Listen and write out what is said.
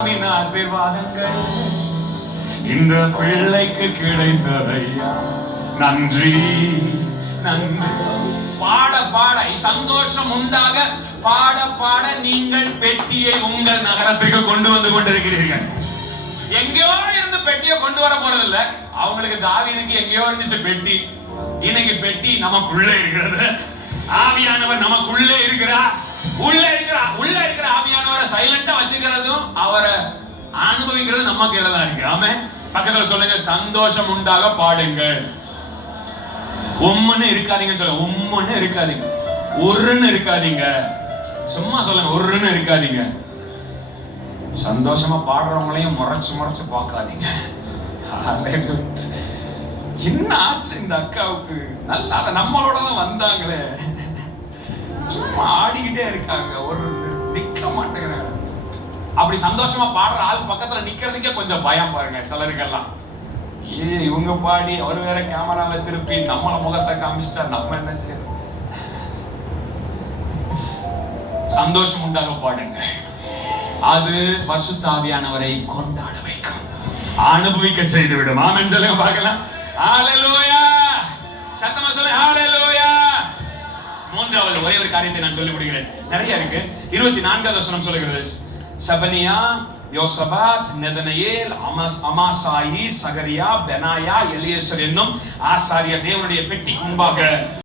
ஆசீர்வாதங்கள் இந்த பிள்ளைக்கு கிடைத்ததையா, நன்றி நன்றி. பாட பாட சந்தோஷம் உண்டாக பாட பாட நீங்கள் பெட்டியை உங்கள் நகரத்துக்கு கொண்டு வந்து கொண்டிருக்கிறீர்கள். எங்கேயோ இருந்து பெட்டியை கொண்டு வர போறதில்ல. அவங்களுக்கு தாவீதுக்கு எங்கேயோ இருந்துச்சு பெட்டி. இன்னைக்கு பெட்டி நமக்குள்ளே இருக்கிறது. ஆவியானவர் நமக்குள்ளே இருக்கிறார். உள்ள இருக்கிற ஆவியானவரை சைலண்டா வச்சுக்கிறதும் அவரை அனுபவிக்கிறது நம்ம கையில தான் இருக்கு. ஆமே. பக்கத்துல சொல்லுங்க, சந்தோஷம் உண்டாக பாடுங்கள். உம்முன்னு இருக்காதீங்கன்னு சொல்லுங்க. உம்முன்னு இருக்காதீங்க, ஒருன்னு இருக்காதீங்க. சும்மா சொல்லுங்க, ஒருன்னு இருக்காதீங்க. சந்தோஷமா பாடுறவங்களையும் முறைச்சு பார்க்காதீங்க. என்ன ஆச்சு இந்த அக்காவுக்கு? நல்லா நம்மளோட தான் வந்தாங்களே, சும்மா ஆடிக்கிட்டே இருக்காங்க, ஒரு நிக்க மாட்டேங்கிறாங்க. அப்படி சந்தோஷமா பாடுற ஆள் பக்கத்துல நிக்கிறதுக்கே கொஞ்சம் பயம் பாருங்க சிலருக்கெல்லாம். இவங்க பாடி அவர் வேற கேமராவை திருப்பி நம்மள முகத்தை காமிச்சிட்டா நம்ம என்ன செய்யணும்? சந்தோஷம் உண்டாக பாடுங்க. அது பரிசுத்த ஆவியானவரை கொண்டாட வைக்கும், அனுபவிக்க செய்து விடும். ஆமென் சொல்லுங்க பார்க்கலாம். ஹalleluya. சத்தமா சொல்லுங்க ஹalleluya. மூன்றாவது ஒரே ஒரு காரியத்தை நான் சொல்லி முடிக்கிறேன். நிறைய இருக்கு. 24வது வசனம் சொல்லுகிறது, செபனியா, யோசபாத், நெதனயேல், அமாசாயி, சகரியா, பெனாயா, எலியேசர் என்னும் ஆசாரியர் தேவனுடைய பெட்டிக்கு முன்பாக